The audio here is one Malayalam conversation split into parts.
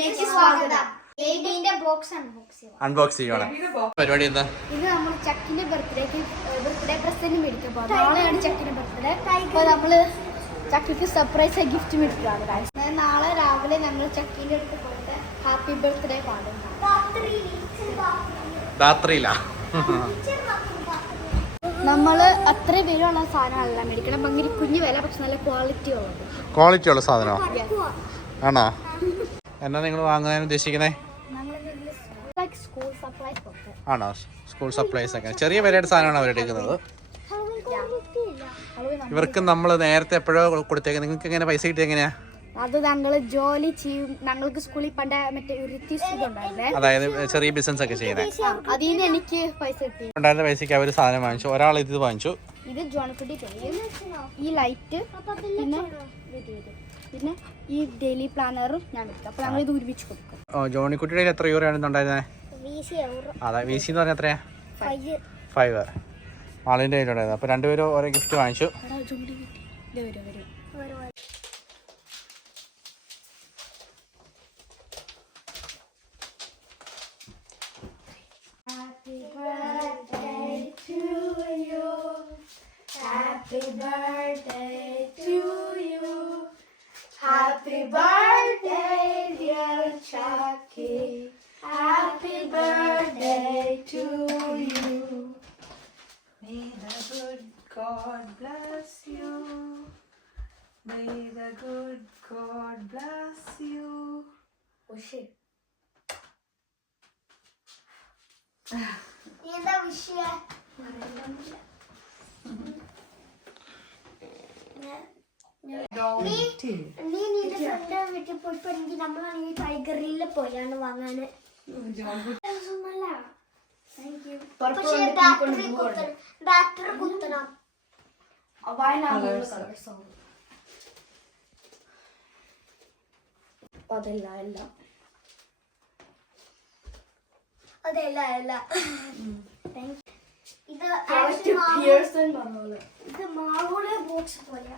വീഡിയോയിലേക്ക് സ്വാഗതം. അൺബോക്സ് ചെയ്യണം. പരിപാടി എന്താ? ഇത് നമ്മൾ ചക്കിന്റെ ബർത്ത്ഡേ പ്രസന്റ് മേടിക്കാൻ പോകും. നാളെയാണ് ചക്കിന്റെ ബർത്ത്ഡേ. അപ്പോൾ നമ്മൾ ചക്കിക്ക് സർപ്രൈസ് ഗിഫ്റ്റ് മേടിക്കുകയാണ്. നാളെ രാവിലെ ഞങ്ങൾ ചക്കിന്റെ അടുത്ത് പോയിട്ട് ഹാപ്പി ബർത്ത്ഡേ പാടും. രാത്രിയിലാ നമ്മള് അത്ര പേരുള്ള സാധനമല്ല മേടിക്കണം. ഭയങ്കര കുഞ്ഞു വില, പക്ഷെ നല്ല ക്വാളിറ്റി ഉള്ള സാധനമോ ആണോ? എന്നാ നിങ്ങൾ വാങ്ങാൻ ഉദ്ദേശിക്കുന്നേ? ആണോ? സ്കൂൾ സപ്ലൈസ് ഒക്കെ ചെറിയ വിലയുടെ സാധനമാണ് അവരെടുക്കുന്നത്. ഇവർക്ക് നമ്മൾ നേരത്തെ എപ്പോഴോ കൊടുത്തേക്ക്. നിങ്ങൾക്ക് എങ്ങനെ പൈസ കിട്ടിയ എങ്ങനെയാ? അത് ഞങ്ങൾ ജോലി ചെയ്യും. ഞങ്ങൾക്ക് സ്കൂളിൽ പണ്ട് മറ്റേ അതായത് ചെറിയ ബിസിനസ് ഒക്കെ ചെയ്യുന്നത്. അതിന് എനിക്ക് പൈസ കിട്ടി. ഉണ്ടായിരുന്ന പൈസക്ക് അവർ സാധനം വാങ്ങിച്ചു. ഒരാൾ ഇത് വാങ്ങിച്ചു. ഇത് ജോണിക്കുട്ടി ഈ ലൈറ്റ് പിന്നെ ഈ ഡെയിലി പ്ലാനറും ഞാൻ എടുത്തു. അപ്പൊ ഞങ്ങൾ ഇത് ഒരുമിച്ച് കൊടുക്കും. ജോണിക്കുട്ടിയുടെ എത്ര യൂറോയാണെന്നുണ്ടായിരുന്നേ? അതെ, വി സി എന്ന് പറഞ്ഞാൽ എത്രയാ? 5 ആളിൻ്റെ കയ്യിലുണ്ടായിരുന്നു. അപ്പോൾ രണ്ടുപേരും ഓരോ ഗിഫ്റ്റ് വാങ്ങിച്ചു. Happy birthday to you. Happy birthday, dear Chucky. Happy birthday to you. May the good God bless you. May the good God bless you. Oh shit. എന്താ വിഷയം? നീ നിന്റെ ഫ്രണ്ട് വീട്ടിൽ പോയിപ്പോണെങ്കിൽ നമ്മളാണെങ്കിൽ ടൈഗറിൽ പോയാണ് വാങ്ങാന്. ബാറ്ററി കുത്തണം. അതല്ല ഇത് മാവോടെ ബോക്സ് പോലെ.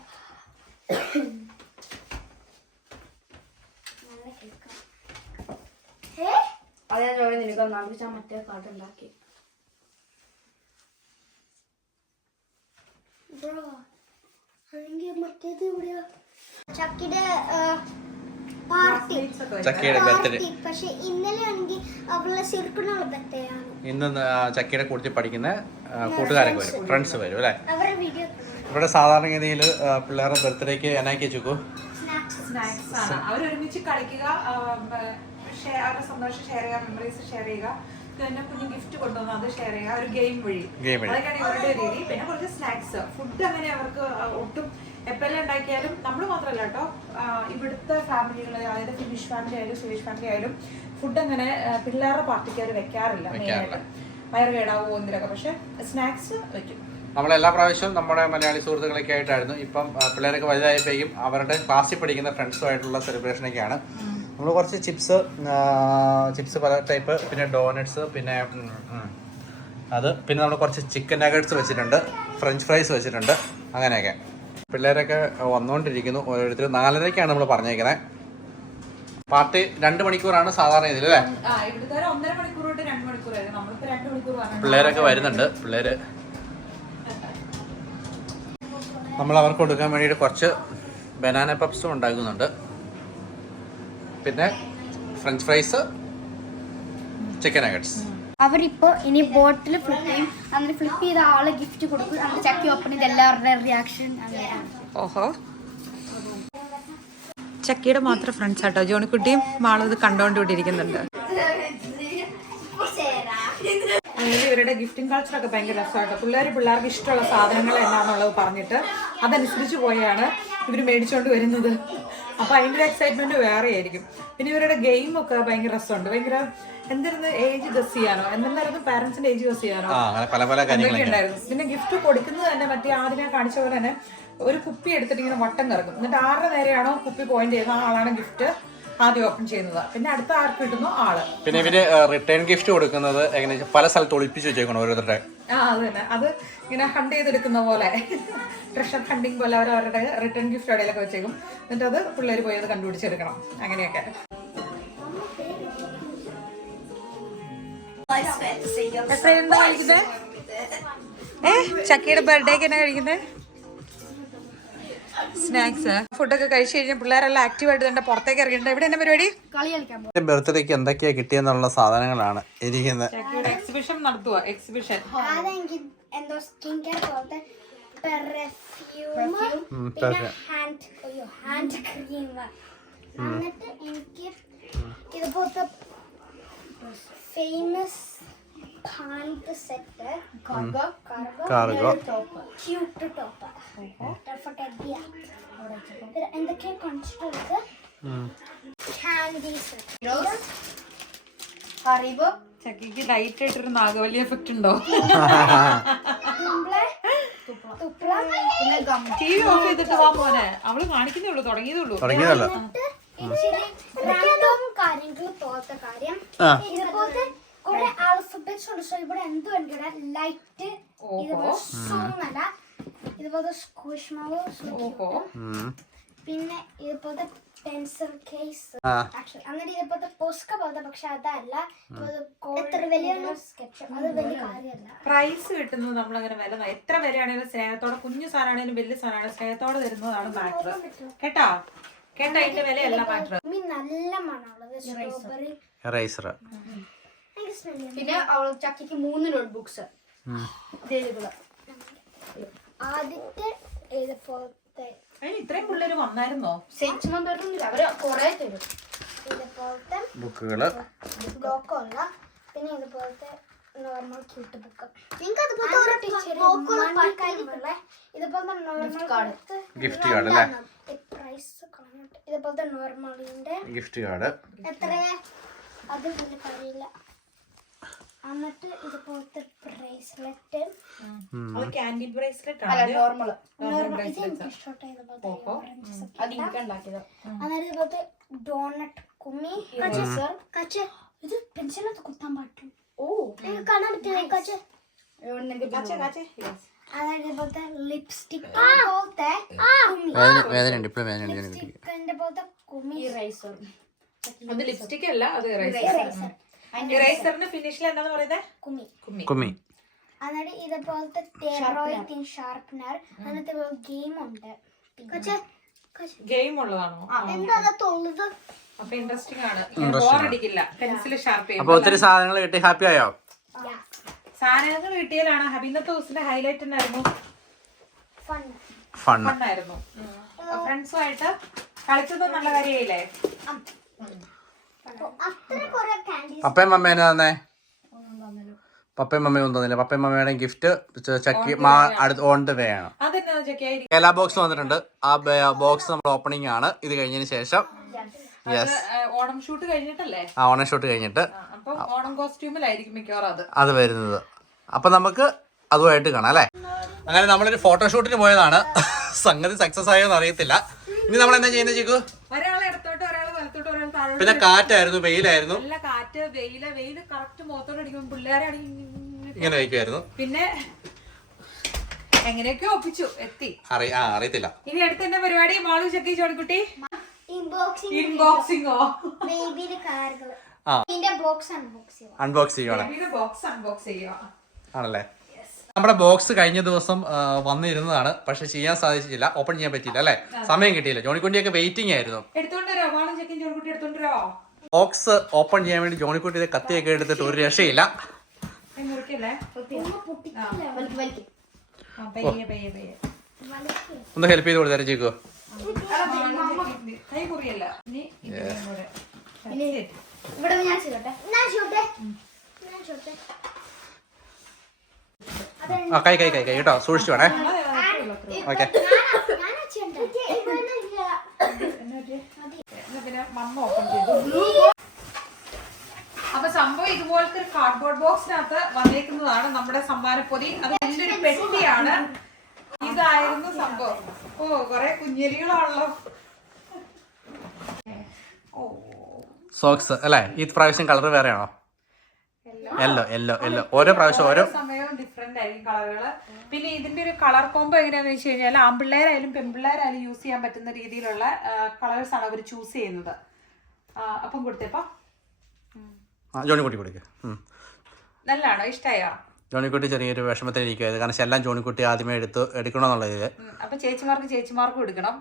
അത് ഞാൻ ചോദിച്ചു നിനക്ക് ഒന്നാമത് മറ്റേ കാർഡ് ഉണ്ടാക്കി. മറ്റേത് എവിടെയാ? ചക്കിയുടെ ബർത്ത്ഡേ. പക്ഷെ ഇന്നലെ ആണെങ്കിൽ അവളുടെ ചെറുക്കനുള്ള ബർത്ത്ഡേ ആണ്. ഇന്ന് ചക്കയുടെ കൂട്ടത്തിൽ പഠിക്കുന്ന കൂട്ടുകാരൊക്കെ വരും, ഫ്രണ്ട്സ് വരും അല്ലേ? അവരുടെ വീഡിയോ ഇവിടെ സാധാരണഗതിയിൽ പിള്ളേരുടെ ബർത്ത്ഡേക്ക് എന്നാക്കി വെച്ചു സ്നാക്സ് ആണ്. അവരൊരുമിച്ച് കളിക്കുക, അവരുടെ സന്തോഷം ഷെയർ ചെയ്യുക, മെമ്മറീസ് ഷെയർ ചെയ്യുക, പിന്നെ കുഞ്ഞു ഗിഫ്റ്റ് കൊണ്ടുവന്ന് അത് ഷെയർ ചെയ്യുക, ഒരു ഗെയിം വഴി. അതൊക്കെയാണ് ഇവരുടെ രീതി. പിന്നെ കുറച്ച് സ്നാക്സ്. ഫുഡ് അങ്ങനെ അവർക്ക് ഒട്ടും എപ്പോഴെല്ലാം ഉണ്ടാക്കിയാലും നമ്മൾ മാത്രമല്ല കേട്ടോ, ഇവിടുത്തെ ഫാമിലികൾ, അതായത് ഫിനിഷ് ഫാമിലി ആയാലും സ്വീഡിഷ് ഫാമിലി ആയാലും ഫുഡ് അങ്ങനെ പിള്ളേരുടെ പാർട്ടിക്ക് അവർ വെക്കാറില്ല. വയറ് കേടാവോ എന്തിനൊക്കെ, പക്ഷെ സ്നാക്സ് വെക്കും. നമ്മളെല്ലാ പ്രാവശ്യവും നമ്മുടെ മലയാളി സുഹൃത്തുക്കളൊക്കെ ആയിട്ടായിരുന്നു. ഇപ്പം പിള്ളേരൊക്കെ വലുതായപ്പോഴേക്കും അവരുടെ ക്ലാസ്സിൽ പഠിക്കുന്ന ഫ്രണ്ട്സുമായിട്ടുള്ള സെലിബ്രേഷനൊക്കെയാണ്. നമ്മൾ കുറച്ച് ചിപ്സ് പല ടൈപ്പ്, പിന്നെ ഡോനറ്റ്സ്, പിന്നെ പിന്നെ നമ്മൾ കുറച്ച് ചിക്കൻ നഗറ്റ്സ് വെച്ചിട്ടുണ്ട്, ഫ്രഞ്ച് ഫ്രൈസ് വെച്ചിട്ടുണ്ട്, അങ്ങനെയൊക്കെ. പിള്ളേരൊക്കെ വന്നുകൊണ്ടിരിക്കുന്നു. ഓരോരുത്തർ 4:30ക്കാണ് നമ്മൾ പറഞ്ഞേക്കുന്നത്. പാർട്ടി 2 മണിക്കൂറാണ് സാധാരണ ഇതിൽ അല്ലേ? പിള്ളേരൊക്കെ വരുന്നുണ്ട്. നമ്മൾ അവർക്ക് കൊടുക്കാൻ വേണ്ടിയിട്ട് കുറച്ച് ബനാന പപ്സും ഉണ്ടാക്കുന്നുണ്ട്, പിന്നെ ഫ്രഞ്ച് ഫ്രൈസ്, ചിക്കൻ നഗറ്റ്സ്. അവരിപ്പോ ഇനി ബോട്ടിൽ ഫ്ലിപ്പ് ചെയ്യും. അങ്ങനെ ഫ്ലിപ്പ് ചെയ്ത ആള് ഗിഫ്റ്റ് കൊടുക്കും. അങ്ങനെ ചക്കി ഓപ്പൺ ചെയ്ത് എല്ലാവരുടെ റിയാക്ഷൻ അങ്ങനെയാണ്. ഓഹോ, ചക്കിയുടെ മാത്രം ഫ്രണ്ട്സ് ആട്ടോ. ജോണിക്കുട്ടിയും മാളും ഇത് കണ്ടോണ്ടിരിക്കുന്നുണ്ട്. അങ്ങനെ ഇവരുടെ ഗിഫ്റ്റിംഗ് കൾച്ചറൊക്കെ ഭയങ്കര രസമായിട്ടോ. പിള്ളേർക്ക് ഇഷ്ടമുള്ള സാധനങ്ങൾ എന്നാന്നുള്ളത് പറഞ്ഞിട്ട് അതനുസരിച്ച് പോയാണ് ഇവർ മേടിച്ചുകൊണ്ട് വരുന്നത്. അപ്പോൾ അതിൻ്റെ എക്സൈറ്റ്മെന്റ് വേറെ ആയിരിക്കും. പിന്നെ ഇവരുടെ ഗെയിമൊക്കെ ഭയങ്കര രസമുണ്ട്. ഭയങ്കര എന്തായിരുന്നു, ഏജ് ഗസ് ചെയ്യാനോ, എന്തായിരുന്നു പാരന്റ്സിന്റെ ഏജ് ഗസ് ചെയ്യാനോ ഉണ്ടായിരുന്നു. പിന്നെ ഗിഫ്റ്റ് കൊടുക്കുന്നത് തന്നെ മറ്റേ ആദ്യം കാണിച്ച പോലെ തന്നെ ഒരു കുപ്പി എടുത്തിട്ട് ഇങ്ങനെ വട്ടം കറക്കും. എന്നിട്ട് ആരുടെ നേരെയാണോ കുപ്പി പോയിന്റ് ചെയ്യുന്നത് ആ ആളാണ് ഗിഫ്റ്റ് ആദ്യം ഓപ്പൺ ചെയ്യുന്നത്. പിന്നെ അടുത്ത ആർക്ക് കിട്ടുന്നു ആള്. പിന്നെ ഇവര് റിട്ടേൺ ഗിഫ്റ്റ് കൊടുക്കുന്നത് എങ്ങനെ പല സ്ഥലത്ത് ഒളിപ്പിച്ച് വെച്ചേക്കണം ഓരോരുത്തരുടെ. അത് തന്നെ, അത് ഇങ്ങനെ ഹണ്ട് ചെയ്തെടുക്കുന്ന പോലെ, ട്രഷർ ഹണ്ടിങ് പോലെ അവരുടെ റിട്ടേൺ ഗിഫ്റ്റ് എവിടെയൊക്കെ വെച്ചേക്കും. എന്നിട്ട് അത് പിള്ളേർ പോയി അത് കണ്ടുപിടിച്ചെടുക്കണം. അങ്ങനെയൊക്കെ എന്താ കഴിക്കുന്നത്? ചക്കയുടെ ബർത്ത്ഡേക്ക് എന്നാ കഴിക്കുന്നത്? സ്നാക്സ്. ഫുഡൊക്കെ കഴിച്ചു കഴിഞ്ഞാൽ പിള്ളേരെല്ലാം ആക്റ്റീവായിട്ട് തന്നെ പുറത്തേക്ക് ഇറങ്ങിയിട്ടുണ്ട്. ഇവിടെ എന്നാ പരിപാടി? കളി കളിക്കാൻ പോകും. ബർത്ത്ഡേക്ക് എന്തൊക്കെയാ കിട്ടിയെന്നുള്ള സാധനങ്ങളാണ് ഇരിക്കുന്നത്. എക്സിബിഷൻ നടത്തുക. എക്സിബിഷൻ അതെങ്കിൽ എന്തോ സ്കിൻ കെയർ പോലത്തെ പെർഫ്യൂം, പിന്നെ ഹാൻഡ് ക്രീം. എന്നിട്ട് എനിക്ക് ഇതുപോലത്തെ famous pant set, cargo cute top, എന്തൊക്കെയാ കാണിച്ചിട്ടുള്ളത്. കാൻഡീസ്, ഹറിബോ. ചക്കിക്ക് ലൈറ്റ് ആയിട്ടൊരു നാഗവല്ലി എഫക്റ്റ് ഉണ്ടോ? TV ഓഫ് ചെയ്തിട്ട് വാ മോനെ. അവള് കാണിക്കുന്നേ ഉള്ളൂ, തുടങ്ങിയതുള്ളൂ. റാൻഡം കാര്യങ്ങൾ പോലത്തെ കാര്യം ഇതുപോലത്തെ കുറെ ആൽഫബറ്റ്സ് ഉണ്ട്. സോ ഇവിടെ എന്തോ ഉണ്ട്, ലൈറ്റ്, ഇതുപോലെ സോങ് അല്ല, ഇതുപോലത്തെ സ്ക്വിഷ്മാവ്, പിന്നെ ഇതുപോലത്തെ പെൻസിൽ കേസ്, അങ്ങനെ ഇതുപോലത്തെ പൊസ്ക പോലത്തെ, പക്ഷെ അതല്ല എത്ര വലിയ സ്കെച്ച്, അത് വലിയ കാര്യമല്ല. പ്രൈസ് കിട്ടുന്നത് നമ്മളങ്ങനെ വില എത്ര വരെയാണെങ്കിലും സ്നേഹത്തോടെ, കുഞ്ഞു സാധനമാണെങ്കിലും വലിയ സാധനമാണ് സ്നേഹത്തോടെ തരുന്നതാണ് മാറ്റർ. കേട്ടോ? കേട്ടോ? അതിന്റെ വിലയല്ല മാറ്റർ. നല്ല മണമുള്ളത് സ്ട്രോബെറി എറൈസർ. പിന്നെ അവള് ചക്കിക്ക് 3 നോട്ട്ബുക്സ്. ആദ്യത്തെ ഇതുപോലത്തെ ഇത്രയും പിള്ളേര് വന്നായിരുന്നോ? സെയിൽസ്മാൻ തരുന്നില്ല, അവര് കൊറേ തരും. ഇതുപോലത്തെ ബുക്കുകള് ബ്ലോക്കുള്ള, പിന്നെ ഇതുപോലത്തെ നോർമൽ ക്യൂട്ട് ബുക്ക്. ഇതുപോലത്തെ നോർമൽ ഗിഫ്റ്റ് കാർഡ് അല്ലേ? പ്രൈസ് കളഞ്ഞിട്ട് ഇതുപോലത്തെ നോർമലിന്റെ ഗിഫ്റ്റ് കാർഡ് എത്രയാ അത് വലിയ കാര്യമില്ല. എന്നിട്ട് ഇതുപോലത്തെ ബ്രേസ്ലെറ്റ്, ക്യാൻഡി ബ്രേസ്ലെറ്റ് അല്ല, ആണ്. നോർമല്. ഇത് എനിക്ക് ഇഷ്ടപ്പെട്ട ഇതുപോലത്തെ oranges ഒക്കെ അത് എനിക്ക് ഉണ്ടാക്കിയതാ. അന്നേരം ഇതുപോലത്തെ ഡോണറ്റ് കുമ്മി, ഇത് പെൻസിലൊക്കെ കുത്താൻ പറ്റും. കാണാൻ പറ്റില്ല. അതായത് ഇതുപോലത്തെ ലിപ്സ്റ്റിക് പോലത്തെ വേദനയുണ്ട് ഇപ്പോഴും ലിപ്സ്റ്റിക്കിന്റെ പോലത്തെ കുമ്മി, അത് ലിപ്സ്റ്റിക് അല്ല, അത് ഇറേസറിന്റെ ഫിനിഷിൽ എന്താന്ന് പറയുന്നത്? കുമ്മി. കുമ്മി. അതായത് ഇതുപോലത്തെ തെറോയിഡ് ഷാർപ്പനർ. അങ്ങനത്തെ ഗെയിം ഉണ്ട്. ഗെയിം ഉള്ളതാണോ? എന്താ തൊള്ളത്? അപ്പൊ ഇൻട്രസ്റ്റിംഗ് ആണ്. ബോറടിക്കില്ല. പെൻസിൽ ഷാർപ്പ് ചെയ്യും. അപ്പൊ ഒത്തിരി സാധനങ്ങൾ കിട്ടി. ഹാപ്പി ആയോ? സാധനങ്ങൾ കിട്ടിയാലാണ് ഇന്നത്തെ ദിവസത്തിന്റെ ഹൈലൈറ്റ് ഉണ്ടായിരുന്നു. ഫണ്ണായിരുന്നു. ഫ്രണ്ട്സുമായിട്ട് കളിച്ചത് നല്ല കാര്യമായില്ലേ? പപ്പയും മമ്മേനെ തന്നെ. പപ്പയും മമ്മയും ഒന്നും തന്നില്ല. പപ്പയും മമ്മയുടെ gift Chakki on the way ആണ്. അതെന്നാ ചക്കിയായി കേല ബോക്സ് വന്നിട്ടുണ്ട്. ആ ബോക്സ് നമ്മൾ ഓപ്പണിംഗ് ആണ്. ഇത് കഴിഞ്ഞതിന് ശേഷം ഓണം ഷൂട്ട് കഴിഞ്ഞിട്ടല്ലേ? ആ ഓണം ഷൂട്ട് കഴിഞ്ഞിട്ട് അപ്പൊ ഓണം കോസ്റ്റ്യൂമിലായിരിക്കും മിക്കവാറും അത് വരുന്നത്. അപ്പൊ നമുക്ക് അതുമായിട്ട് കാണാം അല്ലേ? അങ്ങനെ നമ്മളൊരു ഫോട്ടോഷൂട്ടിന് പോയതാണ്. സംഗതി സക്സസ് ആയോന്ന് അറിയത്തില്ല. ഇനി നമ്മൾ എന്താ ചെയ്യുന്നത് ചിക്കു? ഒരാളെ ഇടത്തോട്ട്, ഒരാളെ വലത്തോട്ട്, ഒരാൾ താഴോട്ട്. പിന്നെ കാറ്റായിരുന്നു, വെയിലായിരുന്നു. നല്ല കാറ്റ്, വെയില് കറക്റ്റ് മുഖത്തോട്ട് അടിക്കുമ്പോൾ പിള്ളേരാണെങ്കിൽ ഇങ്ങനെ വയ്ക്കുമായിരുന്നു. പിന്നെ എങ്ങനെയൊക്കെയോ ഒപ്പിച്ചു എത്തി. അറിയത്തില്ല. ഇനി അടുത്ത എന്റെ പരിപാടി മാളു ചക്കി ചോണിക്കുട്ടി അൺബോക്സ് ചെയ്യുക ആണല്ലേ? നമ്മുടെ ബോക്സ് കഴിഞ്ഞ ദിവസം വന്നിരുന്നതാണ്, പക്ഷെ ചെയ്യാൻ സാധിച്ചില്ല. ഓപ്പൺ ചെയ്യാൻ പറ്റിയില്ല അല്ലേ? സമയം കിട്ടിയില്ല. ജോണിക്കുട്ടിയൊക്കെ വെയിറ്റിംഗ് ആയിരുന്നു. ബോക്സ് ഓപ്പൺ ചെയ്യാൻ വേണ്ടി ജോണിക്കുട്ടിയുടെ കത്തിയൊക്കെ എടുത്തിട്ട് ഒരു രക്ഷയില്ല. ഒന്ന് ഹെൽപ്പ് ചെയ്ത് കൊടുത്താലും ചേക്കോ? ഇവിടെ ഞാൻ കൈ കേട്ടോ, സൂക്ഷിച്ചു വേണേ. ഓക്കെ. അപ്പൊ സംഭവം ഇതുപോലത്തെ ഒരു കാർഡ്ബോർഡ് ബോക്സിനകത്ത് വന്നേക്കുന്നതാണ് നമ്മുടെ സമ്മാനപ്പൊതി. അത് വലിയൊരു പെട്ടിയാണ്. ഇതായിരുന്നു സംഭവം. ഓ, കൊറേ കുഞ്ഞലികളാണല്ലോ. സോക്സ് അല്ലേ? ഈ പ്രാവശ്യം കളർ വേറെയാണോ? യെല്ലോ. ഓരോ പ്രാവശ്യം ഓരോ സമയവും ഡിഫറെന്റ് ആയിരിക്കും കളറുകള്. പിന്നെ ഇതിന്റെ ഒരു കളർ കോംബോ എങ്ങനെയാന്ന് വെച്ച് കഴിഞ്ഞാൽ ആൺപിള്ളേരായാലും പെൺപിള്ളേരായാലും യൂസ് ചെയ്യാൻ പറ്റുന്ന രീതിയിലുള്ള കളേഴ്സ് ആണ് അവർ ചൂസ് ചെയ്യുന്നത്. അപ്പം കൊടുത്തേപ്പാ ജോണി കുട്ടി കൊടുക്കുക. നല്ലതാണോ? ഇഷ്ടായോ? ജോണിക്കുട്ടി ചെറിയൊരു വിഷമത്തിലിരിക്കുവായിരുന്നു, കാരണം എല്ലാം ജോണിക്കുട്ടി ആദ്യമേ എടുക്കണമെന്നുള്ളതിൽ. അപ്പൊ ചേച്ചിമാർക്കും എടുക്കണം.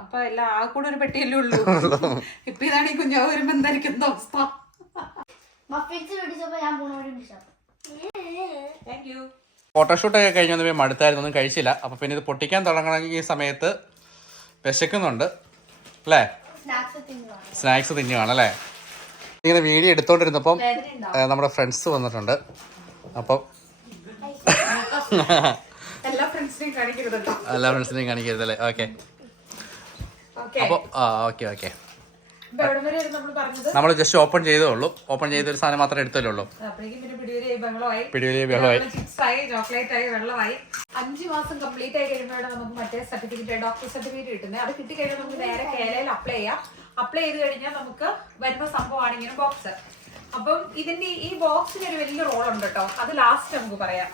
അപ്പൊ എല്ലാം ആ കൂടെ ഒരു പെട്ടിയല്ലേ ഉള്ളൂ. ഇപ്പൊ ഇതാണ് ഈ കുഞ്ഞാവ് വരുമ്പോ എന്തായിരിക്കും അവസ്ഥ. ഫോട്ടോഷൂട്ടൊക്കെ കഴിഞ്ഞൊന്നും മടുത്തായിരുന്നു, ഒന്നും കഴിച്ചില്ല. അപ്പൊ പിന്നെ ഇത് പൊട്ടിക്കാൻ തുടങ്ങണമെങ്കിൽ ഈ സമയത്ത് വിശക്കുന്നുണ്ട് അല്ലേ? സ്നാക്സ് തിന്നുവാണ് അല്ലേ? ഇങ്ങനെ വീഡിയോ എടുത്തോണ്ടിരുന്നപ്പം നമ്മുടെ ഫ്രണ്ട്സ് വന്നിട്ടുണ്ട്. അപ്പം എല്ലാ ഫ്രണ്ട്സിനെയും കാണിക്കരുതല്ലേ? ഓക്കെ. അപ്പോൾ ഓക്കെ നമ്മൾ ജസ്റ്റ് ഓപ്പൺ ചെയ്തേ ഉള്ളൂ. ഓപ്പൺ ചെയ്തൊരു സാധനം മാത്രമേ എടുത്തല്ലേ ഉള്ളൂ. പിടിവലിയ ബഹളമായി, ചോക്ലേറ്റ് ആയി, വെള്ളമായി. 5 മാസം കംപ്ലീറ്റ് ആയി കഴിയുമ്പോഴാണ് നമുക്ക് മറ്റേ സർട്ടിഫിക്കറ്റ്, ഡോക്ടർ സർട്ടിഫിക്കറ്റ് കിട്ടുന്നത്. അത് കിട്ടി കഴിഞ്ഞാൽ നമുക്ക് നേരെ കേരളയിൽ അപ്ലൈ ചെയ്യാം. അപ്ലൈ ചെയ്ത് കഴിഞ്ഞാൽ നമുക്ക് വരുന്ന സംഭവമാണ് ഇങ്ങനെ ബോക്സ്. അപ്പം ഇതിന്റെ ഈ ബോക്സിന് ഒരു വലിയ റോൾ ഉണ്ട് കേട്ടോ, അത് ലാസ്റ്റ് നമുക്ക് പറയാം.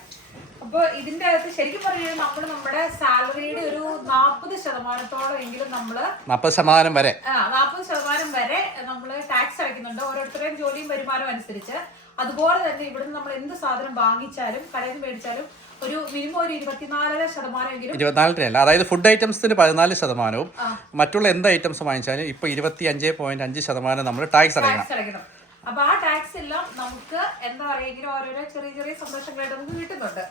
അപ്പൊ ഇതിന്റെ അകത്ത് ശരിക്കും പറഞ്ഞാൽ നമ്മുടെ സാലറിയുടെ ഒരു 40% എങ്കിലും 40% വരെ 40% വരെ നമ്മള് ടാക്സ് അടയ്ക്കുന്നുണ്ട്, ഓരോരുത്തരുടെയും ജോലിയും വരുമാനവും അനുസരിച്ച്. അതുപോലെ തന്നെ ഇവിടുന്ന് നമ്മൾ എന്ത് സാധനം വാങ്ങിച്ചാലും കടയിൽ നിന്ന് മേടിച്ചാലും ഒരു മിനിമം ഒരു 24% 24 അതായത് ഫുഡ് ഐറ്റംസിന് 14%, മറ്റുള്ള എന്ത് ഐറ്റംസ് വാങ്ങിച്ചാലും ഇപ്പൊ 25.5% നമ്മൾ ടാക്സ് അടയ്ക്കണം. അപ്പൊ ആ ടാക്സ് എല്ലാം നമുക്ക് എന്താ പറയുക, ഇങ്ങനെ ഓരോരോ ചെറിയ ചെറിയ സന്തോഷങ്ങളായിട്ട് നമുക്ക് കിട്ടുന്നുണ്ട്.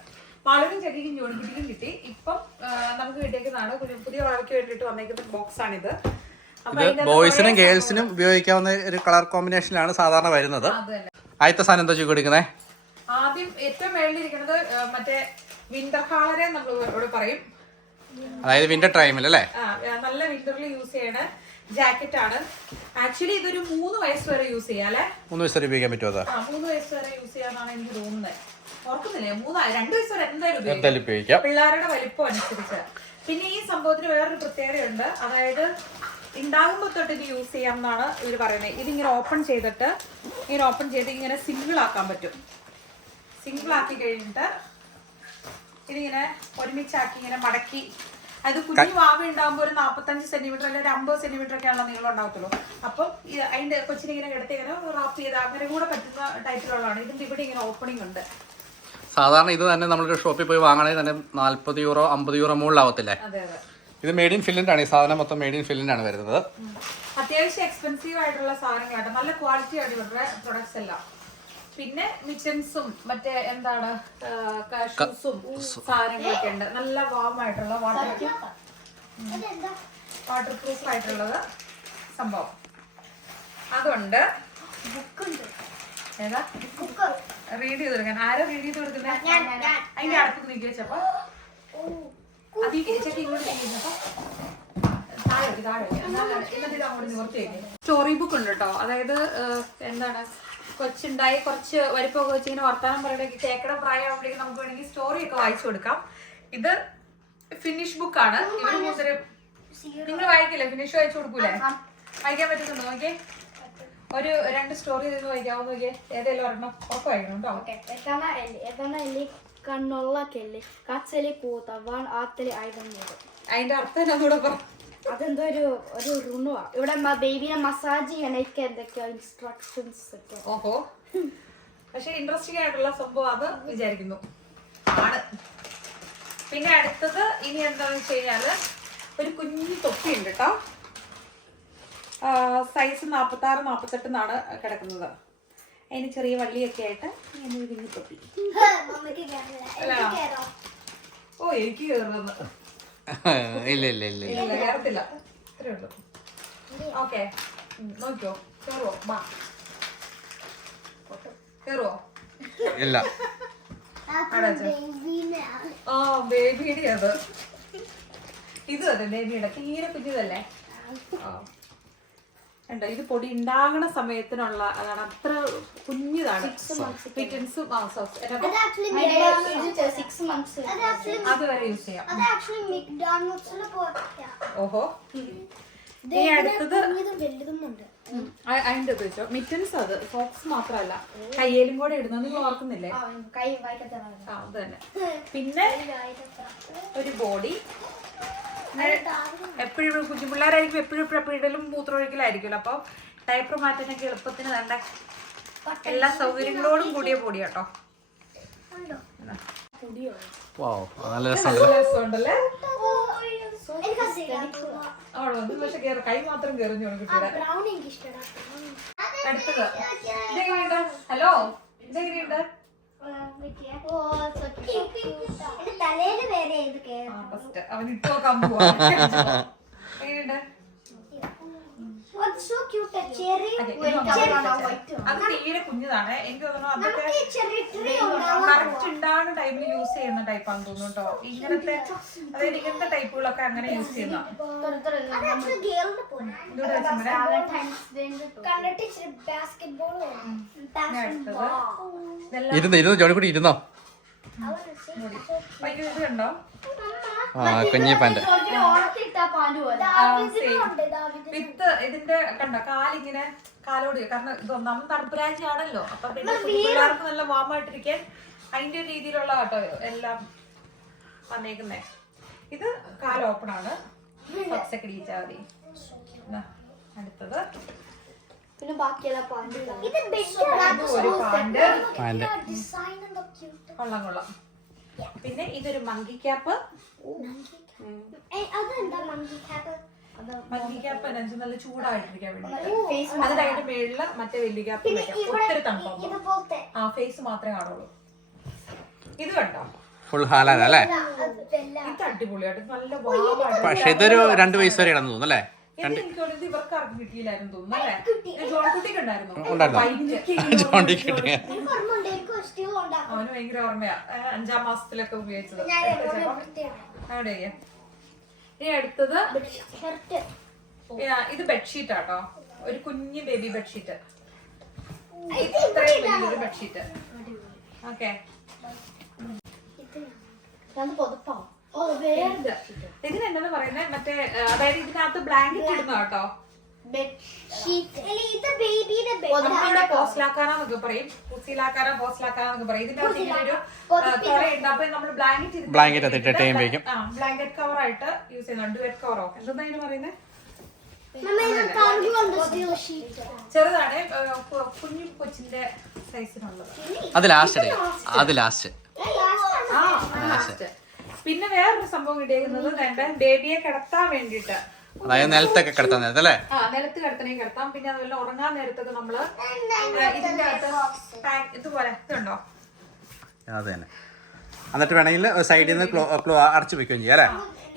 വളരും ചെടിക്കും ജോലിക്കും കിട്ടി. ഇപ്പം നമുക്ക് കിട്ടിയേക്കുന്നതാണ് പുതിയ വളർക്ക് വേണ്ടിയിട്ട് വന്നേക്കുന്ന ബോക്സ് ആണിത്. ബോയ്സിനും ഗേൾസിനും ഉപയോഗിക്കാവുന്ന ഒരു കളർ കോമ്പിനേഷനിലാണ് സാധാരണ വരുന്നത്. ആദ്യത്തെ സാധനം എന്താ കൊടുക്കുന്നത്? ആദ്യം ഏറ്റവും മേളിലിരിക്കുന്നത് മറ്റേ വിന്റർ ഹാളറെ നമ്മൾ ഇവിടെ പറയും, അതായത് വിന്റർ ടൈമിൽ അല്ലേ? നല്ല വിന്ററിൽ യൂസ് ചെയ്യണ ജാക്കറ്റ് ആണ്. ആക്ച്വലി ഇതൊരു 3 വയസ്സ് വരെ യൂസ് ചെയ്യാം അല്ലെ? 3 വയസ്സ് വരെ ഉപയോഗിക്കാൻ പറ്റുമോ? 3 വയസ്സ് വരെ യൂസ് ചെയ്യാന്നാണ് എനിക്ക് തോന്നുന്നത്. ഓർക്കുന്നില്ലേ? 2 വയസ്സ് വരെ എന്തായാലും ഉപയോഗിക്കാം, പിള്ളേരുടെ വലിപ്പം അനുസരിച്ച്. പിന്നെ ഈ സംഭവത്തിന് വേറൊരു പ്രത്യേകതയുണ്ട്, അതായത് ഉണ്ടാകുമ്പോൾ തൊട്ട് ഇത് യൂസ് ചെയ്യാം എന്നാണ് ഇവർ പറയുന്നത്. ഇതിങ്ങനെ ഓപ്പൺ ചെയ്തിട്ട് ഇങ്ങനെ സിംഗിൾ ആക്കാൻ പറ്റും. സിംഗിൾ ആക്കി കഴിഞ്ഞിട്ട് ഇതിങ്ങനെ ഒരുമിച്ചാക്കി ഇങ്ങനെ മടക്കി, അത് കുഞ്ഞു വാവ ഉണ്ടാകുമ്പോൾ ഒരു 45 സെന്റിമീറ്റർ അല്ലെങ്കിൽ ഒരു 50 സെന്റിമീറ്റർ ഒക്കെ ആണല്ലോ നീളം ഉണ്ടാകത്തുള്ളൂ. അപ്പം അതിന്റെ കൊച്ചിനെ ഇങ്ങനെ കിടത്തി ഇങ്ങനെ റാപ്പ് ചെയ്ത് അങ്ങനെ കൂടെ പറ്റുന്ന ടൈപ്പിലുള്ളതാണ്. ഇതിന്റെ ഇവിടെ ഇങ്ങനെ ഓപ്പണിംഗ് ഉണ്ട്. സാധാരണ ഇത് തന്നെ നമ്മളൊരു ഷോപ്പിൽ പോയി വാങ്ങണമെങ്കിൽ തന്നെ 40 യൂറോ 50 യൂറോ മുകളിലാവത്തില്ലേ? ഇത് മെയ്ഡ് ഇൻ ഫിൻലൻഡ് ആണ്. ഈ സാധനം മൊത്തം മെയ്ഡ് ഇൻ ഫിൻലൻഡ് ആണ് വരുന്നത്. അത്യാവശ്യം എക്സ്പെൻസീവ് ആയിട്ടുള്ള സാധനങ്ങളാണ്, നല്ല ക്വാളിറ്റി ആണ് ഇവരുടെ പ്രൊഡക്ട്സ് എല്ലാം. പിന്നെ മിച്ചൻസും മറ്റേ എന്താണ് ഷൂസും സാധനങ്ങളൊക്കെ ഉണ്ട്. നല്ല വാം ആയിട്ടുള്ള വാട്ടർ പ്രൂഫ് ആയിട്ടുള്ളത് സംഭവം അതുണ്ട്. ഏതാ റീഡ് ചെയ്ത് കൊടുക്കാൻ? ആരാ റീഡ് ചെയ്ത് കൊടുക്കുന്നത്? അതിന്റെ അടുത്ത് നീക്കി വെച്ചപ്പോ സ്റ്റോറി ബുക്ക് ഉണ്ട് കേട്ടോ. അതായത് എന്താണ്, കൊച്ചുണ്ടായി കുറച്ച് വലിപ്പമൊക്കെ വെച്ച് ഇങ്ങനെ വർത്താനം പറയണമെങ്കിൽ കേക്കട പ്രായമാകുമ്പോഴേക്കും നമുക്ക് വേണമെങ്കിൽ സ്റ്റോറി ഒക്കെ വായിച്ചു കൊടുക്കാം. ഇത് ഫിനിഷ് ബുക്ക് ആണ്. ഇവര് മൂന്നരും നിങ്ങൾ വായിക്കില്ലേ? ഫിനിഷ് വായിച്ചു കൊടുക്കൂലേ? വായിക്കാൻ പറ്റുന്നുണ്ടോ? നോക്കിയേ, ഒരു 2 സ്റ്റോറി നിന്ന് വായിക്കാവോ? നോക്കിയേ, ഏതെങ്കിലും ഒരെണ്ണം ഉറപ്പ് വായിക്കണം കേട്ടോ. കണ്ണുള്ളക്കല്ലേ കച്ചലി കൂത്തവാൻ ആത്തലി ആയുധം. അതിന്റെ അർത്ഥം എന്നൂടെ പറ. അതെന്തോ ഒരു റുണുവാ. ഇവിടെ ബേബിനെ മസാജ് ചെയ്യണേക്ക് എന്തൊക്കെയോ ഇൻസ്ട്രക്ഷൻസ് ഒക്കെ. ഓഹോ, പക്ഷെ ഇൻട്രസ്റ്റിംഗ് ആയിട്ടുള്ള സംഭവം അത് വിചാരിക്കുന്നു ആണ്. പിന്നെ അടുത്തത് ഇനി എന്താണെന്ന് വെച്ച് കഴിഞ്ഞാല് ഒരു കുഞ്ഞു തൊപ്പി ഉണ്ട് കേട്ടോ. സൈസ് 46-48 എന്നാണ് കിടക്കുന്നത്. അതിന് ചെറിയ വള്ളിയൊക്കെ ആയിട്ട് ഇങ്ങനെ ഒരു കുഞ്ഞു തൊപ്പി. ഓ, എനിക്ക് കയറുന്നത് ഇല്ല കേറത്തില്ല, ഇത്രേ ഉള്ളൂ. ഓക്കെ, നോക്കിയോ? കേറുവോ? ബാ, കേറുവോ? ഇല്ല. ആ, ബേബിയുടെ അത്. ഇത് അതെ ബേബിയുടെ തീരെ കുഞ്ഞതല്ലേ? ഉണ്ടോ? ഇത് പൊടി ഉണ്ടാകണ സമയത്തിനുള്ള അതാണ്, അത്ര കുഞ്ഞതാണ്. അതുവരെ യൂസ് ചെയ്യാം. ഓഹോ, ഈ അടുത്തത് അതിന്റെ വെച്ചോ മിറ്റൻസ്. അത് സോക്സ് മാത്രല്ല, കയ്യേലും കൂടെ ഇടുന്നത് നിങ്ങൾ ഓർക്കുന്നില്ലേ? അത് തന്നെ. പിന്നെ ഒരു ബോഡി. എപ്പോഴും കുഞ്ഞു പിള്ളേരായിരിക്കും, എപ്പോഴും ഇടലും മൂത്രമൊഴിക്കലായിരിക്കുമല്ലോ. അപ്പോൾ ഡയപ്പർ മാറ്റാനൊക്കെ എളുപ്പത്തിന് വേണ്ട എല്ലാ സൗകര്യങ്ങളോടും കൂടിയ പൊടി കേട്ടോ. നല്ല രസമുണ്ട്. രസമുണ്ടല്ലേ? ആണോ? ഇത് പക്ഷെ കൈ മാത്രം കയറിഞ്ഞു കുട്ടിയുടെ. അടുത്തത് ഇതെങ്ങനെയുണ്ട്? ഹലോ, ഇതെങ്ങനെയുണ്ട്? ഫസ്റ്റ് അവൻ ഇട്ട് നോക്കാൻ പോവാ. എങ്ങനെയുണ്ട്? അത് തീരെ കുഞ്ഞതാണ്. എനിക്ക് തോന്നുന്നു അതൊക്കെ കറക്റ്റ് ഉണ്ടാകുന്ന ടൈമിൽ യൂസ് ചെയ്യുന്ന ടൈപ്പാന്ന് തോന്നുന്നു കേട്ടോ. ഇങ്ങനത്തെ അതായത് ഇങ്ങനത്തെ ടൈപ്പുകളൊക്കെ അങ്ങനെ യൂസ് ചെയ്യുന്ന. ഇരുന്നോ ജോണിക്കുട്ടി ഇരുന്നോ? ഇത് കണ്ടോ? കുഞ്ഞിപ്പാന്റെ വിത്ത് ഇതിന്റെ കണ്ട കാലിങ്ങനെ കാലോട്, കാരണം ഇത് ഒന്നാമത് തണുപ്പുരാഴ്ചയാണല്ലോ. അപ്പൊ പിന്നെ പിള്ളേർക്ക് നല്ല വാമായിട്ടിരിക്കാൻ അതിന്റെ രീതിയിലുള്ള കേട്ടോ എല്ലാം വന്നേക്കുന്നേ. ഇത് കാൽ ഓപ്പൺ ആണ്. സോക്സൊക്കെ ഇടിച്ചാൽ മതി. അടുത്തത് പിന്നെ ബാക്കിയെല്ലാം ഒരു പാന്റ് കൊള്ളാം കൊള്ളാം. പിന്നെ ഇതൊരു മങ്കി ക്യാപ്പ്. മങ്കി ക്യാപ്പ് എന്നു നല്ല ചൂടായിട്ടിരിക്കാൻ വേണ്ടി. അതിന്റെ അതിന്റെ മേളില് മറ്റേ വലിയ ക്യാപ്പ് വെക്കാം. ഒത്തിരി തണുപ്പാകുമ്പോ ആ ഫേസ് മാത്രമേ കാണുള്ളൂ. ഇത് കണ്ടോ? ഫുൾ ഹാലല്ലേ? ഇത് അടിപൊളിയായിട്ട് നല്ല വാവായിട്ട്. പക്ഷെ ഇതൊരു 2 വയസ്സ് വരെ ഇടന്നു തോന്നുന്നു അല്ലേ? എനിക്ക് തോന്നുന്നത് ഇവർക്ക് ആർക്കും കിട്ടിയില്ലായിരുന്നു തോന്നുന്നു അല്ലേ? ജോൺകുട്ടിക്ക് ഉണ്ടായിരുന്നു. അവന് ഭയങ്കര ഓർമ്മയാ. 5ാം മാസത്തിലൊക്കെ ഉപയോഗിച്ചത്. അവിടെ ഇനി അടുത്തത് ഇത് ബെഡ്ഷീറ്റ് ആട്ടോ. ഒരു കുഞ്ഞു ബേബി ബെഡ്ഷീറ്റ്. ഇത്രയും വലിയൊരു ബെഡ്ഷീറ്റ്. ഓക്കെ, ഇതിനെന്താ പറയുന്നത്? മറ്റേ അതായത് ഇതിനകത്ത് ബ്ലാങ്കറ്റ് ഇടുന്ന കേട്ടോ. പോസ്ലാക്കാനൊക്കെ പറയും. പുസിലാക്കാന പോസ്ലാക്കാനൊക്കെ പറയും. ഇതിന്റെ അകത്ത് ഇങ്ങനെ ഒരു തുറയുണ്ട്. അപ്പൊ നമ്മൾ ബ്ലാങ്കറ്റ് കവർ ആയിട്ട് യൂസ് ചെയ്യുന്നുണ്ട്. ഡുവറ്റ് കവറോ എന്താ ഇതിന് പറയുന്നത്? ചെറുതാണ്, കുഞ്ഞു കൊച്ചിന്റെ സൈസിനുള്ളത്. അത് ലാസ്റ്റ്. പിന്നെ വേറൊരു സംഭവം കിട്ടിയിരിക്കുന്നത് ബേബിയെ കിടത്താൻ വേണ്ടിട്ട്. അതായത് നിലത്തൊക്കെ കിടത്താൻ നേരത്തെ അല്ലേ? നിലത്ത് കിടത്തണേ കിടത്താം. പിന്നെ അതുപോലെ ഉറങ്ങാൻ നേരത്തൊക്കെ നമ്മള് ഇതിന്റെ അകത്ത് ഇതുപോലെ ഇതുണ്ടോ? അത് തന്നെ. എന്നിട്ട് വേണമെങ്കിൽ സൈഡിൽ നിന്ന് അടച്ചു വെക്കുകയും ചെയ്യാം അല്ലേ?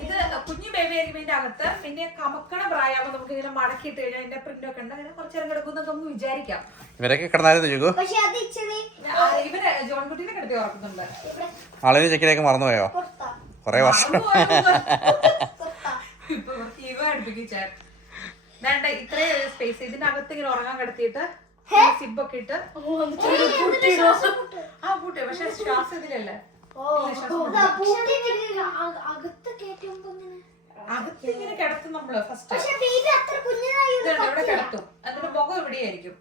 ഇത് കുഞ്ഞു ബേബി ആയിരിക്കും അകത്ത്. പിന്നെ കമക്കണ പ്രായമാകുമ്പോൾ നമുക്ക് ഇങ്ങനെ മടക്കിയിട്ട് കഴിഞ്ഞാൽ അതിന്റെ പ്രിന്റ് ഒക്കെ ഉണ്ട്. അങ്ങനെ കുറച്ചേരം കിടക്കുന്നൊക്കെ നമുക്ക് വിചാരിക്കാം. ഇവരൊക്കെ കിടന്നായിരുന്നു ചോദിക്കൂ. ഇവര് ജോൺകുട്ടീനെ കിടത്തി ഉറക്കുന്നുണ്ട്. ആളിന് ചെക്കിലേക്ക് മറന്നുപോയോ? കൊറേ വർഷം. ഇപ്പൊ ഇവ അടുപ്പിക്കാൻ ഇത്രയും സ്പേസ് ഇതിനകത്ത് ഇങ്ങനെ ഉറങ്ങാൻ കിടത്തിയിട്ട് സിബൊക്കെ ഇട്ട് പൂട്ടി. പക്ഷെ ശ്വാസം ഇതിലല്ലേ? അകത്ത് ഇങ്ങനെ കിടത്തും നമ്മള്. ഫസ്റ്റ് ഇവിടെ കിടത്തും. എന്നിട്ട് മുഖം ഇവിടെയായിരിക്കും.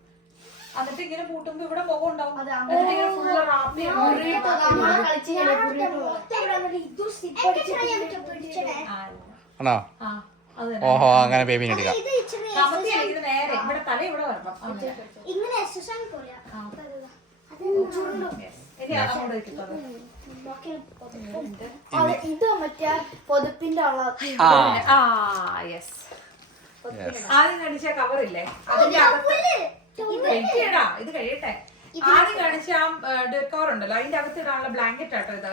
എന്നിട്ട് ഇങ്ങനെ പൂട്ടുമ്പോ ഇവിടെ മുഖം ഉണ്ടാവും. എന്നിട്ട് ഇങ്ങനെ ഫുള്ള് റാപ്പി. ആണോ? ഓഹോ, അങ്ങനെ ബേബിനെ എടുക്കാം. നേരെ ഇവിടെ തല ഇവിടെ വരണം. ഇത് മറ്റേ പൊതുപ്പിന്റെ ആദ്യം കാണിച്ച കവറില്ലേ? അതിന്റെ അകത്ത് ഇത് കഴിയട്ടെ. ആദ്യം കാണിച്ച ആ ഡോർ കവർ ഉണ്ടല്ലോ, അതിന്റെ അകത്ത് ഇടാനുള്ള ബ്ലാങ്കറ്റ് ആട്ടോ ഇത്.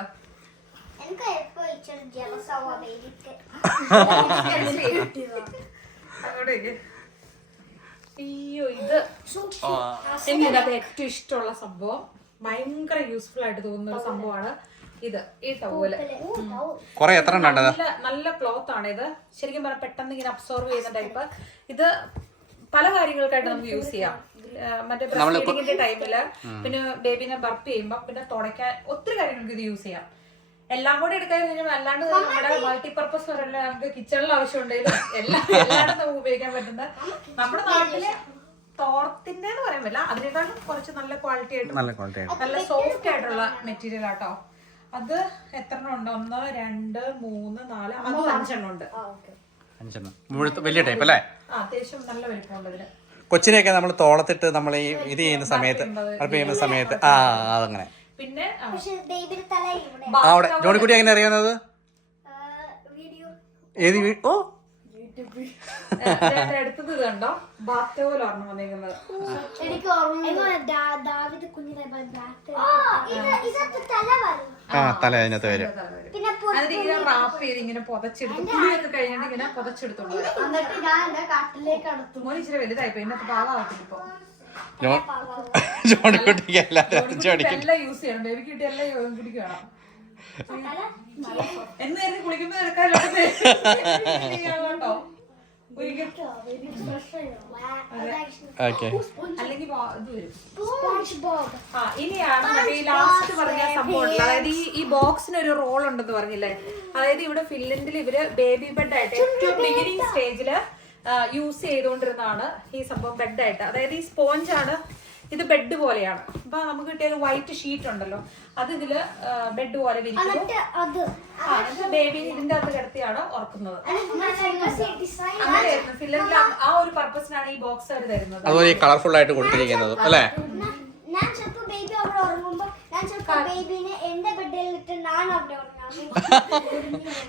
അയ്യോ, ഇത് എനിക്കത് ഏറ്റവും ഇഷ്ടമുള്ള സംഭവം, ഭയങ്കര യൂസ്ഫുൾ ആയിട്ട് തോന്നുന്ന ഒരു സംഭവമാണ് ഇത്. ഈ ടവല് നല്ല ക്ലോത്ത് ആണ് ഇത്. ശരിക്കും പറഞ്ഞാൽ പെട്ടെന്ന് ഇങ്ങനെ അബ്സോർവ് ചെയ്യുന്ന ടൈപ്പ്. ഇത് പല കാര്യങ്ങൾക്കായിട്ട് നമുക്ക് യൂസ് ചെയ്യാം. മറ്റേ ബ്രസ്റ്റ് ഫീഡിങ്ങിന്റെ ടൈമില്, പിന്നെ ബേബിനെ ബർപ്പ് ചെയ്യുമ്പോ, പിന്നെ തുടയ്ക്കാൻ ഒത്തിരി കാര്യങ്ങൾക്ക് ഇത് യൂസ് ചെയ്യാം. എല്ലാം കൂടി എടുക്കാൻ അല്ലാണ്ട് നമ്മുടെ മൾട്ടിപർപ്പസ് വരെയുള്ള നമുക്ക് കിച്ചണിൽ ആവശ്യം ഉണ്ടെങ്കിലും എല്ലായിടും നമുക്ക് ഉപയോഗിക്കാൻ പറ്റുന്ന നമ്മുടെ നാട്ടിലെ തോർത്തിന്റെ എന്ന് പറയാൻ പറ്റില്ല, അതിനേക്കാളും കുറച്ച് നല്ല ക്വാളിറ്റി ആയിട്ട് നല്ല സോഫ്റ്റ് ആയിട്ടുള്ള മെറ്റീരിയൽ ആട്ടോ. അത് എത്ര ഉണ്ട്? 1 2 3 4 അത് 5 ഉണ്ട്. വലിയ ടൈപ്പ് അല്ലേ? അത്യാവശ്യം നല്ല വലിപ്പമുണ്ട് ഇതിന്. കൊച്ചിനെയൊക്കെ നമ്മൾ തോളത്തിട്ട് നമ്മൾ ഈ ഇത് ചെയ്യുന്ന സമയത്ത് അർപ്പ് ചെയ്യുന്ന സമയത്ത് അതങ്ങനെ. പിന്നെ അവിടെ ജോണിക്കുട്ടി എങ്ങനെ അറിയാവുന്നത്? ഏത് ഓ എടുത്തത് കണ്ടോ, ബാത്ത് ടവൽ ഓർമ്മ വന്നിരിക്കുന്നത്. എനിക്ക് ദാവീദ് കുഞ്ഞിനെ തല അതിനകത്ത് വരും. അതിന് ഇങ്ങനെ റാപ്പ് ചെയ്ത് ഇങ്ങനെ പൊതച്ചെടുത്ത് പുളിയൊക്കെ കഴിഞ്ഞിട്ട് ഇങ്ങനെ പൊതച്ചെടുത്തോളൂ. എന്നിട്ട് ഞാൻ എന്റെ കാട്ടിലേക്ക് അടുത്തു. മോന് ഇച്ചിരി വലുതായിപ്പോ ഇന്നത്തെ പാകമാകത്തില്ല ഇപ്പൊ. ജോണിക്കുട്ടിക്ക് എല്ലാം യൂസ് ചെയ്യണം, ബേബിക്ക് കിട്ടി എല്ലാം കുടിക്കണം. എന്നായിരുന്നു കുളിക്കുമ്പോ എടുക്കാലോ അല്ലെങ്കിൽ ഇനിയാണ് മറ്റേ ലാസ്റ്റ് പറഞ്ഞ സംഭവം. അതായത് ഈ ബോക്സിന് ഒരു റോൾ ഉണ്ടെന്ന് പറഞ്ഞില്ലേ, അതായത് ഇവിടെ ഫിൻലൻഡിൽ ഇവര് ബേബി ബെഡ് ആയിട്ട് ഏറ്റവും ബിഗിനിങ് സ്റ്റേജില് യൂസ് ചെയ്തുകൊണ്ടിരുന്നതാണ് ഈ സംഭവം ബെഡായിട്ട്. അതായത് ഈ സ്പോഞ്ചാണ്, ഇത് ബെഡ് പോലെയാണ്. അപ്പൊ നമുക്ക് കിട്ടിയ ഒരു വൈറ്റ് ഷീറ്റ് ഉണ്ടല്ലോ, അത് ഇതില് ബെഡ് പോലെ വിരിക്കുന്നു. ബേബി ഇതിന്റെ അകത്ത് കിടത്തിയാണ് ഉറക്കുന്നത്. അങ്ങനെയായിരുന്നു ഫിൻലൻഡിൽ. ആ ഒരു പർപ്പസിനാണ് ഈ ബോക്സ് അവർ തരുന്നത്. അതുപോലെ കളർഫുൾ ആയിട്ട് കൊടുത്തിരിക്കുന്നത് അല്ലേ? ഞാൻ ചിലപ്പോ ബേബി അവിടെ ഉറങ്ങുമ്പോ ഞാൻ ചിലപ്പോ ബേബിനെ എന്റെ ബെഡിലിട്ട് ഞാൻ അവിടെ ഉറങ്ങാം.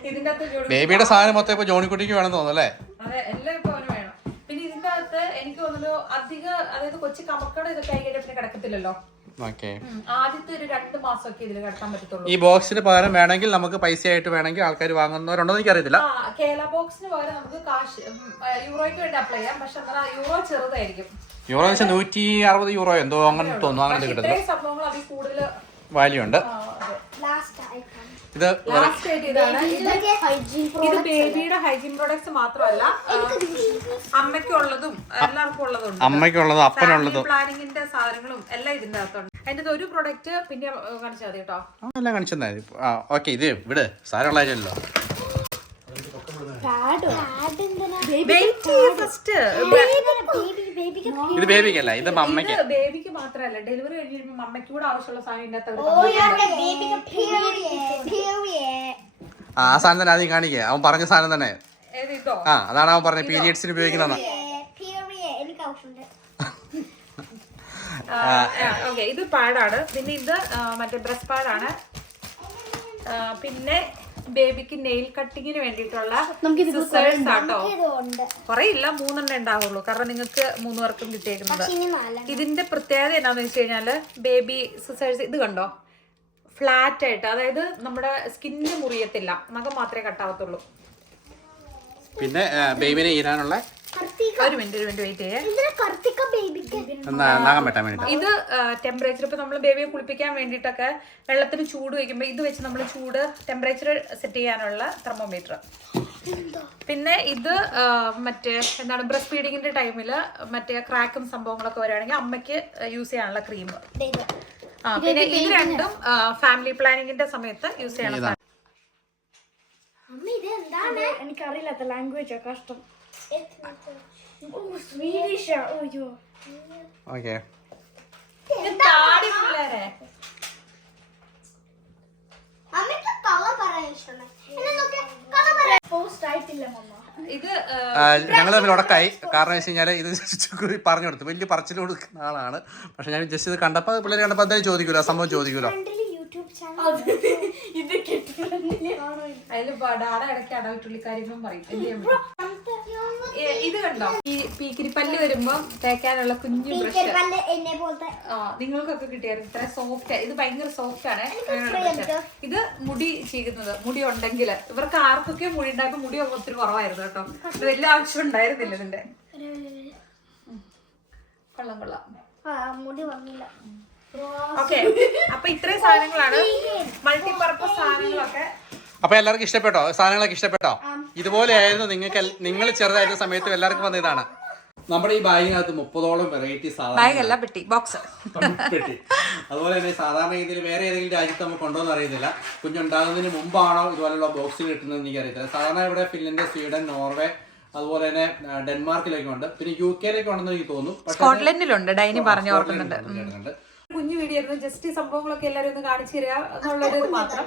ഇതിന്റെ അകത്ത് ബേബിയുടെ സാധനം മൊത്തം ഇപ്പൊ ജോണിക്കുട്ടിക്ക് വേണമെന്ന് തോന്നുന്നു അല്ലേ? അതെ, എല്ലാം ഇപ്പൊ അവന് വേണം. പിന്നെ ഇതിന്റെ അകത്ത് എനിക്ക് തോന്നുന്നു അധികം, അതായത് കൊച്ചി കമക്കട ഇതൊക്കെ ആയി കഴിഞ്ഞാൽ പിന്നെ കിടക്കത്തില്ലല്ലോ. ആദ്യത്തെ ഒരു 2 മാസമൊക്കെ ഇതിൽ കിടക്കാൻ പറ്റത്തുള്ളൂ. ഈ ബോക്സിന് പകരം വേണമെങ്കിൽ നമുക്ക് പൈസ ആയിട്ട് വേണമെങ്കിൽ ആൾക്കാർ വാങ്ങുന്നവരുണ്ടോ എന്ന് എനിക്കറിയത്തില്ല. കേരള ബോക്സിന് പകരം നമുക്ക് കാശ് യൂറോയ്ക്ക് വേണ്ടി അപ്ലൈ ചെയ്യാം. പക്ഷെ എന്നാൽ യൂറോ ചെറുതായിരിക്കും. യൂറോ വെച്ചാൽ 160 യൂറോ എന്തോ അങ്ങനെ തോന്നുന്നു. അങ്ങനെ കിട്ടുന്നത് സംഭവങ്ങൾ അതിൽ കൂടുതൽ വാല്യൂ ഉണ്ട്. ഇത് ഇത് ബേബിയുടെ ഹൈജീൻ പ്രോഡക്ട്സ് മാത്രമല്ല, അമ്മയ്ക്കുള്ളതും എല്ലാവർക്കും ഉള്ളതും, അമ്മയ്ക്കുള്ളതും അപ്പനുള്ളതും പ്ലാനിങ്ങിന്റെ സാധനങ്ങളും എല്ലാം ഇതിന്റെ അകത്തുണ്ട്. അതിന്റെ ഒരു പ്രൊഡക്റ്റ് പിന്നെ കാണിച്ചാൽ മതി കേട്ടോ. എല്ലാം കാണിച്ചെന്നാ. ഓക്കെ, ഇത് ഇവിടെ സാരമുള്ളല്ലോ. ഇത് ബേബിക്കല്ല, ഇത് അമ്മയ്ക്ക്. ബേബിക്ക് മാത്രമല്ല, ഡെലിവറി കഴിയുമ്പോൾ അമ്മയ്ക്ക് കൂടെ ആവശ്യമുള്ള സാധനം ആ സാധനം തന്നെ ആദ്യം കാണിക്കുക. അവൻ പറഞ്ഞ സാധനം തന്നെ. അതാണ് അവൻ പറഞ്ഞത്, പീരിയഡ്സിന് ഉപയോഗിക്കുന്ന. ഇത് പാഡാണ്. പിന്നെ ഇത് മറ്റേ ബ്രസ്റ്റ് പാഡാണ്. പിന്നെ ബേബിക്ക് നെയിൽ കട്ടിങ്ങിന് വേണ്ടിയിട്ടുള്ള സിസേഴ്സ് ആട്ടോ. കുറെ ഇല്ല, 3 ഉണ്ടാവുള്ളൂ, കാരണം നിങ്ങൾക്ക് 3 പേർക്കും കിട്ടിയേക്കുന്നത്. ഇതിന്റെ പ്രത്യേകത എന്താന്ന് വെച്ച് കഴിഞ്ഞാല് ബേബി സിസേഴ്സ് ഇത് കണ്ടോ, ഫ്ലാറ്റ് ആയിട്ട്, അതായത് നമ്മുടെ സ്കിന്നിന് മുറിയത്തില്ല, നഖം മാത്രമേ കട്ടാവത്തുള്ളൂ. പിന്നെ ബേബിനെ ഈരാനുള്ള ഒരു മിനിറ്റ് വെയിറ്റ് ചെയ്യേ. ഇത് ടെമ്പറേച്ചർ, ഇപ്പൊ നമ്മൾ ബേബിയെ കുളിപ്പിക്കാൻ വേണ്ടിയിട്ടൊക്കെ വെള്ളത്തിന് ചൂട് വയ്ക്കുമ്പോൾ ഇത് വെച്ച് നമ്മൾ ചൂട് ടെമ്പറേച്ചർ സെറ്റ് ചെയ്യാനുള്ള തെർമോമീറ്റർ. പിന്നെ ഇത് മറ്റേ എന്താണ്, ബ്രസ്റ്റ് ഫീഡിങ്ങിന്റെ ടൈമില് മറ്റേ ക്രാക്കും സംഭവങ്ങളൊക്കെ വരികയാണെങ്കിൽ അമ്മയ്ക്ക് യൂസ് ചെയ്യാനുള്ള ക്രീം. പിന്നെ ഇത് രണ്ടും ഫാമിലി പ്ലാനിങ്ങിന്റെ സമയത്ത് യൂസ് ചെയ്യണം. എനിക്കറിയില്ലാത്ത ലാംഗ്വേജ് കഷ്ടം. ഞങ്ങൾ തമ്മിൽ ഉടക്കായി. കാരണം വെച്ച് കഴിഞ്ഞാൽ ഇത് പറഞ്ഞു കൊടുത്തു, വലിയ പറച്ചിൽ കൊടുക്കുന്ന ആളാണ്. പക്ഷെ ഞാൻ ജസ്റ്റ് ഇത് കണ്ടപ്പോൾ പിള്ളേർ കണ്ടപ്പോൾ എന്തായാലും ചോദിക്കൂലോ, സംഭവം ചോദിക്കൂലോ. അതില് ഡാഡ ഇടയ്ക്ക് അടവിട്ടുള്ളി കാര്യങ്ങളും പറയും. ഇത് കണ്ടോ, ഈ പീക്കിരിപ്പല്ല് വരുമ്പോ തേക്കാനുള്ള കുഞ്ഞു ബ്രഷ് നിങ്ങൾക്കൊക്കെ കിട്ടിയായിരുന്നു. ഇത്ര സോഫ്റ്റ്, ഇത് ഭയങ്കര സോഫ്റ്റ് ആണ്. ഇത് മുടി ചീകുന്നത്, മുടി ഉണ്ടെങ്കിൽ ഇവർക്ക് ആർക്കൊക്കെ മുടി ഉണ്ടായപ്പോ മുടി ഒത്തിരി കുറവായിരുന്നു കേട്ടോ. ഇത് വലിയ ആവശ്യം ഉണ്ടായിരുന്നില്ല ഇതിന്റെ. കൊള്ളാം. ഓക്കെ, അപ്പൊ ഇത്രയും സാധനങ്ങളാണ്, മൾട്ടിപർപ്പസ് സാധനങ്ങളൊക്കെ. അപ്പൊ എല്ലാവർക്കും ഇഷ്ടപ്പെട്ടോ? സാധനങ്ങളൊക്കെ ഇഷ്ടപ്പെട്ടോ? ഇതുപോലെ ആയിരുന്നു നിങ്ങൾ ചെറുതായിരുന്ന സമയത്ത് എല്ലാവർക്കും വന്ന ഇതാണ്. നമ്മുടെ ഈ ബാഗിനകത്ത് 30ഓളം വെറൈറ്റി സാധനങ്ങൾ, പെട്ടി ബോക്സ് പെട്ടി. അതുപോലെ തന്നെ സാധാരണ രീതിയിൽ വേറെ ഏതെങ്കിലും രാജ്യത്ത് നമ്മൾ കൊണ്ടുവന്ന് അറിയുന്നില്ല. കുഞ്ഞുണ്ടാകുന്നതിന് മുമ്പാണോ ഇതുപോലുള്ള ബോക്സിൽ കിട്ടുന്നത് എനിക്ക് അറിയത്തില്ല. സാധാരണ ഇവിടെ ഫിൻലൻഡ്, സ്വീഡൻ, നോർവേ, അതുപോലെ തന്നെ ഡെൻമാർക്കിലൊക്കെ ഉണ്ട്. പിന്നെ UK ഉണ്ടെന്ന് എനിക്ക് തോന്നുന്നു. സ്കോട്ട്ലൻഡിലുണ്ട്, ഡൈനി പറഞ്ഞു ഓർക്കുന്നുണ്ട്. കുഞ്ഞു വീഡിയോ ആയിരുന്നു, ജസ്റ്റ് ഈ സംഭവങ്ങളൊക്കെ എല്ലാവരും ഒന്ന് കാണിച്ചു തരിക എന്നുള്ളൊരു മാത്രം.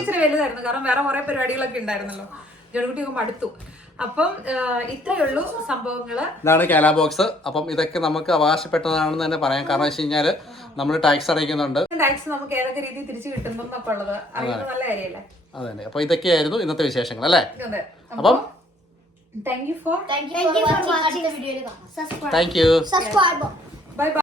ഇച്ചിരി വലുതായിരുന്നു, കാരണം വേറെ കുറെ പരിപാടികളൊക്കെ ഉണ്ടായിരുന്നല്ലോ. ജോണിക്കുട്ടി മടുത്തു. അപ്പം ഇത്രയേ ഉള്ളൂ സംഭവങ്ങള്. ഇതാണ് കാല ബോക്സ്. അപ്പം ഇതൊക്കെ നമുക്ക് അവകാശപ്പെട്ടതാണെന്ന് തന്നെ പറയാം. കാരണം വെച്ച് കഴിഞ്ഞാൽ നമ്മൾ ടാക്സ് അടയ്ക്കുന്നുണ്ട്. ടാക്സ് നമുക്ക് ഏതൊക്കെ രീതിയിൽ തിരിച്ചു കിട്ടുന്നൊക്കെ ഉള്ളത് അറിയുന്നത് നല്ല കാര്യമല്ലേ. അതെ, അപ്പൊ ഇതൊക്കെയായിരുന്നു ഇന്നത്തെ വിശേഷങ്ങൾ അല്ലേ. അതെ. അപ്പം താങ്ക് യു ഫോർ വാച്ചിങ്. അടുത്ത വീഡിയോയിൽ കാണാം. Thank you. Subscribe. Bye bye.